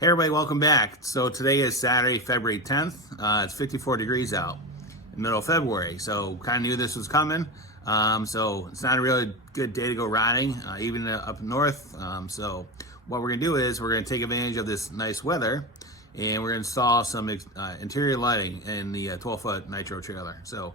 Hey everybody, welcome back. So today is Saturday, February 10th. It's 54 degrees out in the middle of February. So kind of knew this was coming. So it's not a really good day to go riding, even up north. So what we're gonna do is we're gonna take advantage of this nice weather and we're gonna install some interior lighting in the 12-foot Nitro trailer. So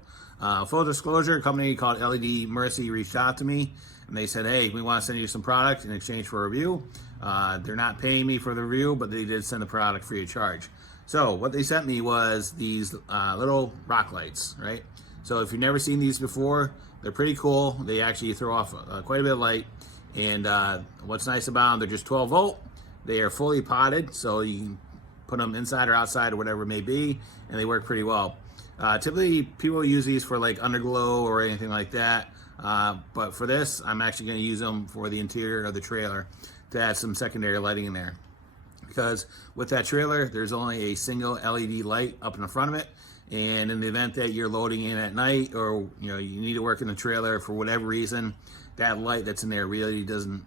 full disclosure, a company called LEDMIRCY reached out to me and they said, hey, we want to send you some product in exchange for a review. They're not paying me for the review, but they did send the product free of charge. So what they sent me was these little rock lights, right? So if you've never seen these before, they're pretty cool. They actually throw off quite a bit of light. And what's nice about them, they're just 12 volt. They are fully potted, so you can put them inside or outside or whatever it may be, and they work pretty well. Typically, people use these for like underglow or anything like that. But for this, I'm actually going to use them for the interior of the trailer to add some secondary lighting in there. Because with that trailer, there's only a single LED light up in the front of it. And in the event that you're loading in at night or you need to work in the trailer for whatever reason, that light that's in there really doesn't,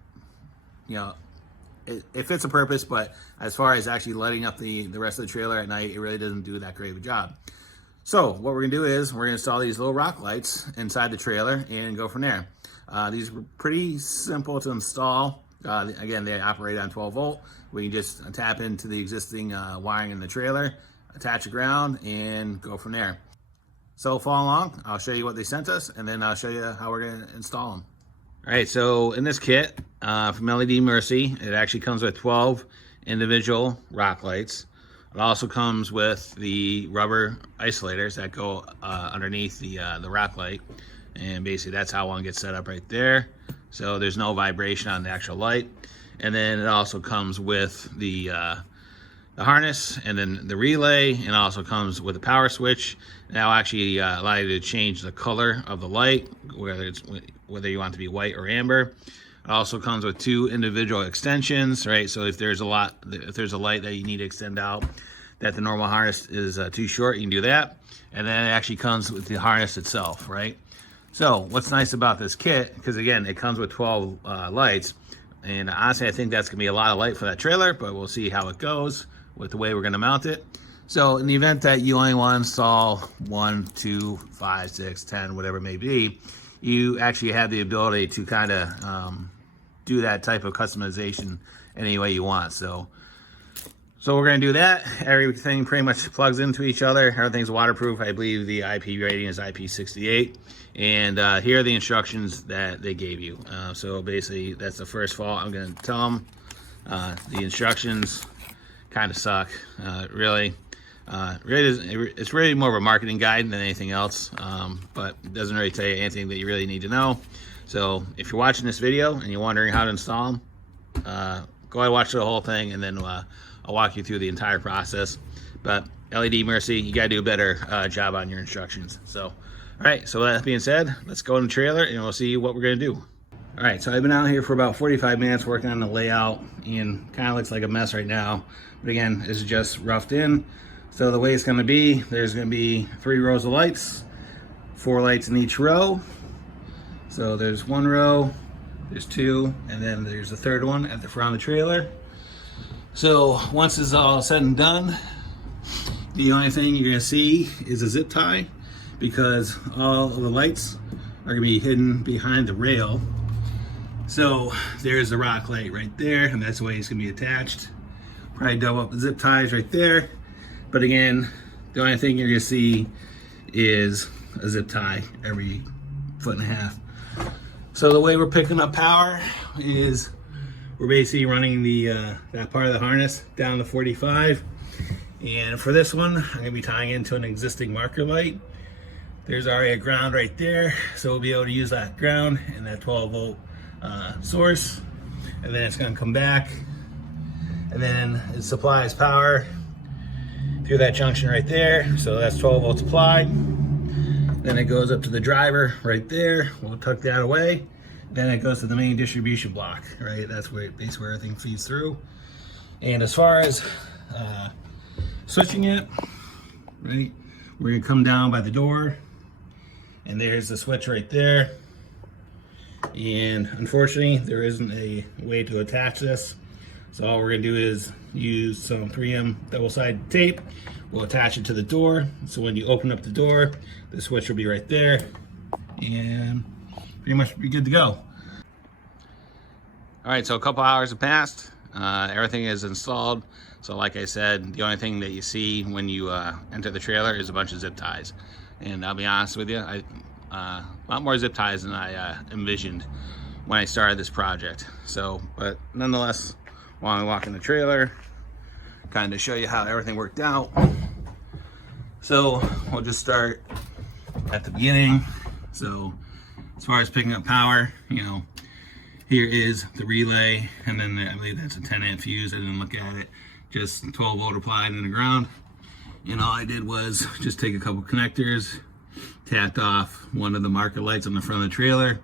it fits a purpose, but as far as actually lighting up the rest of the trailer at night, it really doesn't do that great of a job. So what we're gonna do is we're gonna install these little rock lights inside the trailer and go from there. These are pretty simple to install. Again, they operate on 12 volt. We can just tap into the existing wiring in the trailer, attach a ground, and go from there. So follow along. I'll show you what they sent us, and then I'll show you how we're gonna install them. All right, so in this kit from LEDMIRCY, it actually comes with 12 individual rock lights. It also comes with the rubber isolators that go underneath the rock light. And basically that's how one gets set up right there. So there's no vibration on the actual light. And then it also comes with the harness and then the relay, and also comes with a power switch. That'll actually allow you to change the color of the light, whether you want it to be white or amber. It also comes with 2 individual extensions, right? So if there's a light that you need to extend out, that the normal harness is too short, you can do that. And then it actually comes with the harness itself, right? So what's nice about this kit, because again, it comes with 12 lights, and honestly, I think that's gonna be a lot of light for that trailer, but we'll see how it goes with the way we're gonna mount it. So in the event that you only want to install 1, 2, 5, 6, 10, whatever it may be, you actually have the ability to kind of do that type of customization any way you want. So we're going to do that. Everything pretty much plugs into each other. Everything's waterproof. I believe the IP rating is IP68. And here are the instructions that they gave you. So basically, that's the first fault I'm going to tell them. The instructions kind of suck, really. It's really more of a marketing guide than anything else, but it doesn't really tell you anything that you really need to know. So if you're watching this video and you're wondering how to install them, go ahead and watch the whole thing, and then I'll walk you through the entire process. But LEDMIRCY, you gotta do a better job on your instructions. So, all right, so with that being said, let's go in the trailer and we'll see what we're gonna do. All right, so I've been out here for about 45 minutes working on the layout, and kind of looks like a mess right now. But again, this is just roughed in. So the way it's gonna be, there's gonna be 3 rows of lights, 4 lights in each row. So there's 1 row, there's 2, and then there's a 3rd one at the front of the trailer. So once it's all said and done, the only thing you're gonna see is a zip tie, because all of the lights are gonna be hidden behind the rail. So there's the rock light right there, and that's the way it's gonna be attached. Probably double up the zip ties right there. But again, the only thing you're gonna see is a zip tie every 1.5 feet. So the way we're picking up power is we're basically running that part of the harness down to 45. And for this one, I'm gonna be tying into an existing marker light. There's already a ground right there, so we'll be able to use that ground and that 12 volt source. And then it's gonna come back, and then it supplies power through that junction right there. So that's 12 volts applied. Then it goes up to the driver right there. We'll tuck that away. Then it goes to the main distribution block, right? That's where basically where everything feeds through. And as far as switching it, right, we're gonna come down by the door, and there's the switch right there. And unfortunately, there isn't a way to attach this. So all we're gonna do is use some 3M double-sided tape. We'll attach it to the door. So when you open up the door, the switch will be right there, and pretty much be good to go. All right, so a couple hours have passed. Everything is installed. So like I said, the only thing that you see when you enter the trailer is a bunch of zip ties. And I'll be honest with you, a lot more zip ties than I envisioned when I started this project. So, but nonetheless, while I walk in the trailer, kind of show you how everything worked out. So we'll just start at the beginning. So as far as picking up power, you know, here is the relay, and then I believe that's a 10 amp fuse. I didn't look at it. Just 12 volt applied in the ground. And all I did was just take a couple connectors, tapped off one of the marker lights on the front of the trailer.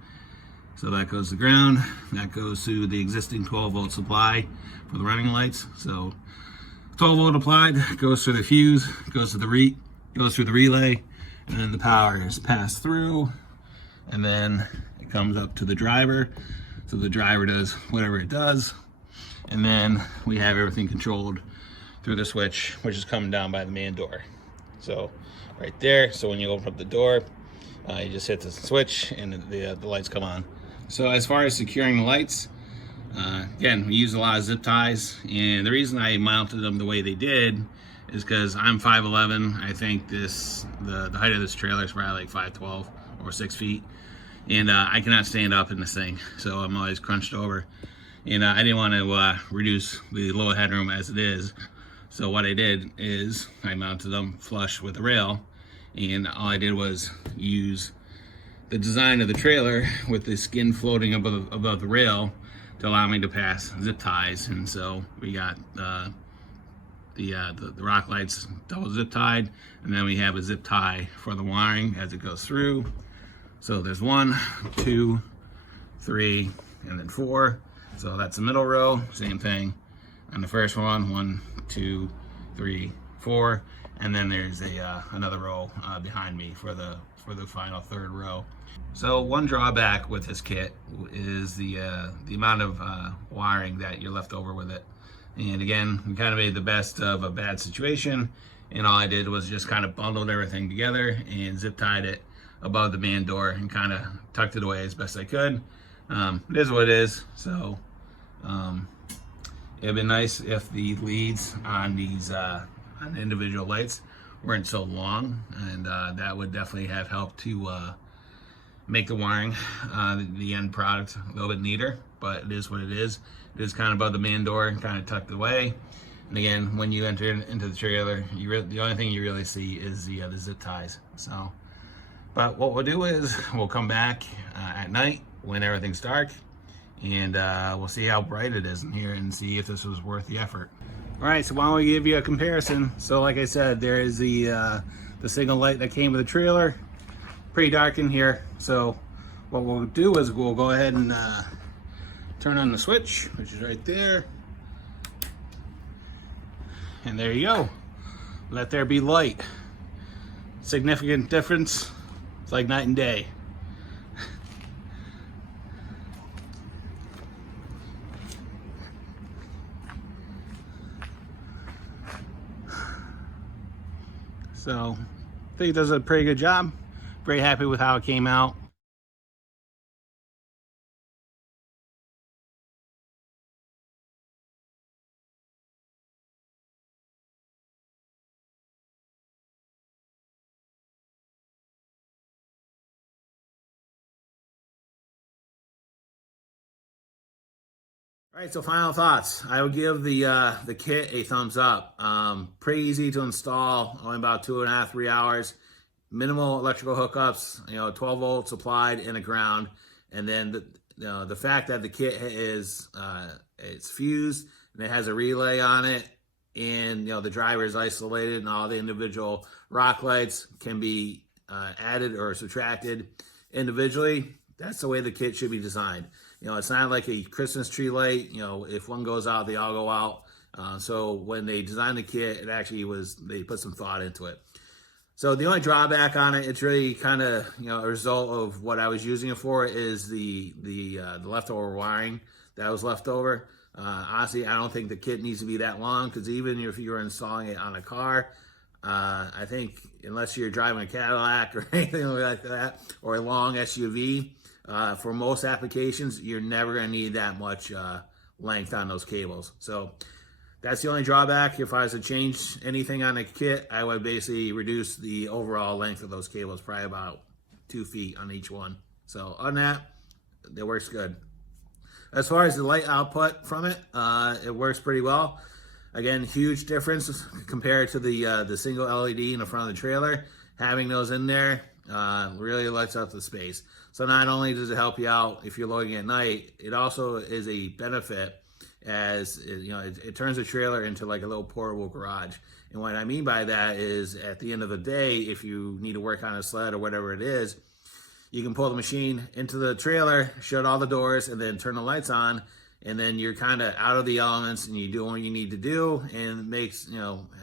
So that goes to ground. That goes to the existing 12 volt supply for the running lights. So 12 volt applied, goes through the fuse, goes through the relay, and then the power is passed through, and then it comes up to the driver. So the driver does whatever it does, and then we have everything controlled through the switch, which is coming down by the main door. So right there, so when you open up the door, you just hit the switch and the lights come on. So as far as securing the lights, again, we use a lot of zip ties, and the reason I mounted them the way they did is because I'm 5'11". I think the height of this trailer is probably like 5'12" or 6 feet. And I cannot stand up in this thing, so I'm always crunched over. And I didn't want to reduce the low headroom as it is. So what I did is I mounted them flush with the rail, and all I did was use the design of the trailer with the skin floating above the rail to allow me to pass zip ties. And so we got the Rocklights double zip tied, and then we have a zip tie for the wiring as it goes through. So there's 1, 2, 3, and then 4. So that's the middle row. Same thing on the first one. 1, 2, 3, 4, and then there's another row behind me for the final third row. So one drawback with this kit is the amount of wiring that you're left over with it. And again, we kind of made the best of a bad situation, and all I did was just kind of bundled everything together and zip tied it above the main door and kind of tucked it away as best I could. It is what it is. So it'd been nice if the leads on these on the individual lights weren't so long, and that would definitely have helped to make the wiring, the end product, a little bit neater. But it is what it is. It is kind of above the main door and kind of tucked away. And again, when you enter into the trailer, the only thing you really see is the zip ties. So, but what we'll do is we'll come back at night when everything's dark, and we'll see how bright it is in here and see if this was worth the effort. All right, so why don't we give you a comparison? So like I said, there is the signal light that came with the trailer. Pretty dark in here. So what we'll do is we'll go ahead and turn on the switch, which is right there. And there you go. Let there be light. Significant difference. It's like night and day. So I think it does a pretty good job. Very happy with how it came out. All right, so final thoughts. I would give the kit a thumbs up. Pretty easy to install, only about 2.5, 3 hours. Minimal electrical hookups, 12 volts applied in the ground, and then the fact that the kit is it's fused and it has a relay on it, and the driver is isolated, and all the individual rock lights can be added or subtracted individually. That's the way the kit should be designed. It's not like a Christmas tree light. If one goes out, they all go out. So when they designed the kit, it actually they put some thought into it. So the only drawback on it, it's really kind of a result of what I was using it for, is the leftover wiring that was left over. Honestly, I don't think the kit needs to be that long, because even if you're installing it on a car, I think unless you're driving a Cadillac or anything like that, or a long SUV, for most applications, you're never going to need that much length on those cables. So that's the only drawback. If I was to change anything on the kit, I would basically reduce the overall length of those cables, probably about 2 feet on each one. So on that, it works good. As far as the light output from it, it works pretty well. Again, huge difference compared to the single LED in the front of the trailer. Having those in there really lights up the space. So not only does it help you out if you're loading at night, it also is a benefit, as it turns the trailer into like a little portable garage. And what I mean by that is, at the end of the day, if you need to work on a sled or whatever it is, you can pull the machine into the trailer, shut all the doors, and then turn the lights on, and then you're kind of out of the elements, and you do what you need to do, and it makes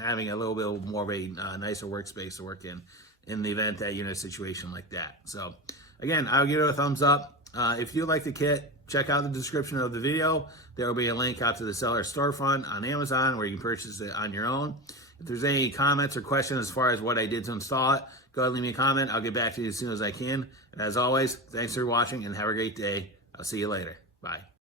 having a little bit more of a nicer workspace to work in the event that you're in a situation like that. So again, I'll give it a thumbs up. If you like the kit, check out the description of the video. There will be a link out to the seller storefront on Amazon where you can purchase it on your own. If there's any comments or questions as far as what I did to install it, go ahead and leave me a comment. I'll get back to you as soon as I can. And as always, thanks for watching and have a great day. I'll see you later. Bye.